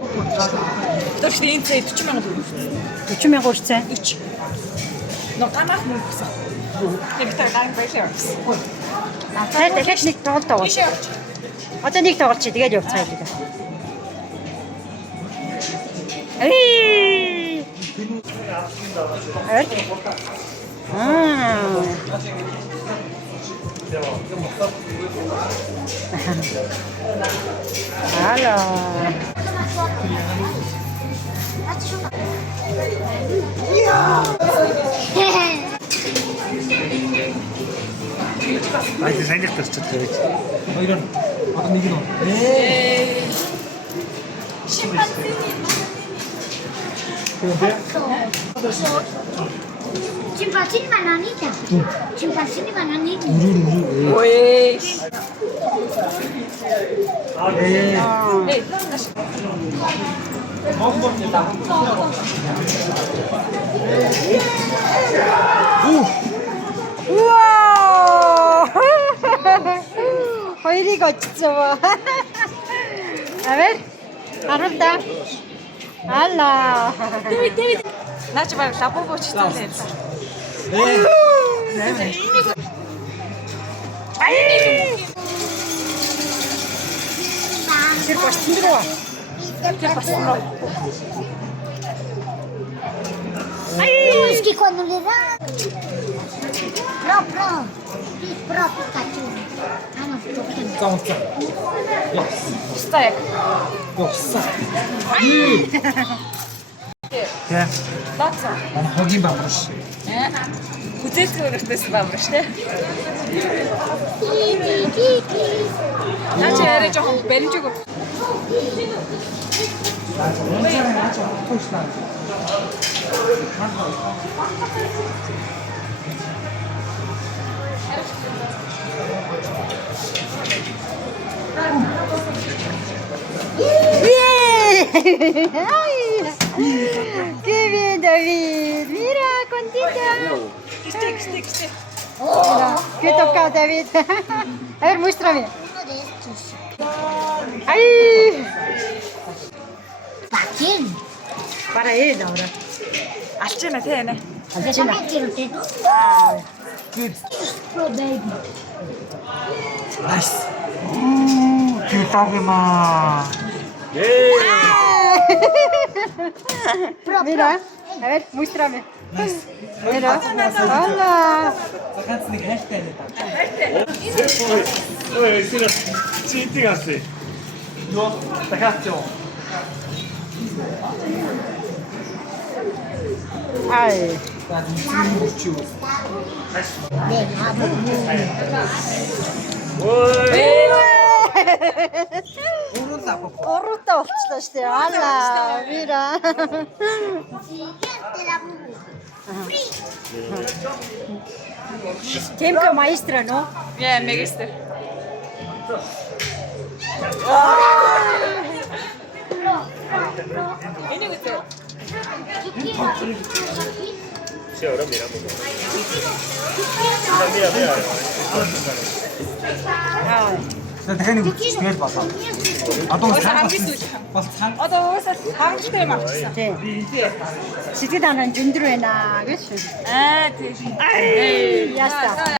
Точно энэ цай 40,000 төгрөг. 40,000 хүрсэн. 40. Но ганах мөнгө гэсэн. Тэгтээ ган байлаа гэсэн. Надад дахиад нэг тоглолт тоглоо. Тийш явж. Одоо нэг тоглолт чи тэгээд явцгаая гэдэг. Эй! Алло. Ай сайн их төрчихтэй байж. Хоёр нь одоо нэг нь. Чимпанзini bananita. Чимпанзini bananita. Ой. 우와! хоёрыг очсон ба. Авэр? Харамта. Алла. Дэвид. Наач баг лабубо чицсэн. Тэр боссон дөрөв. Тэр басан руу. Buschi quando le dà. Pro Pikachu. Ah no, Pikachu. Гаунцаа. Стаа яг. Босса. Тэ. Бацаа. Манай хогийн бамраш. Үзээсгээрээс баамраш тий. Наач яриа жоохон баримжиг. Kevin, David, mira, contenta. Кистэ. Mira, ¿qué toca, David? A ver, muéstrame. Uno de estos. ¡Ay! ¿Para quién? Para él ahora. Алж яана тий нэ. Yo también quiero tener. Pro baby. Nice. Cute ма. Mira, a ver, muéstrame. Mira, hola. Ганц нэг хайртай нэ. Ой, сина. Читиг авсан. Нөө дахиад ч юм. Ay. За тийм үрч юу. Ой. Уруу лапа. Оррута болчихлоо штэ. Алла, mira. Siguiente la bubu. Темка маэстро, no? Яа мегистер. Энийг үзээ. Siya ora mira mo. Mira. Ay. За дахиад нэг үрч тэгэл болоо. Одоо Хамгийн сүүл. бол цаан Одоо уусаа хангалттай юм авчихсан. Тий. Сэтгэл анаа зөндөр байна гэж. Аа тий. Яста.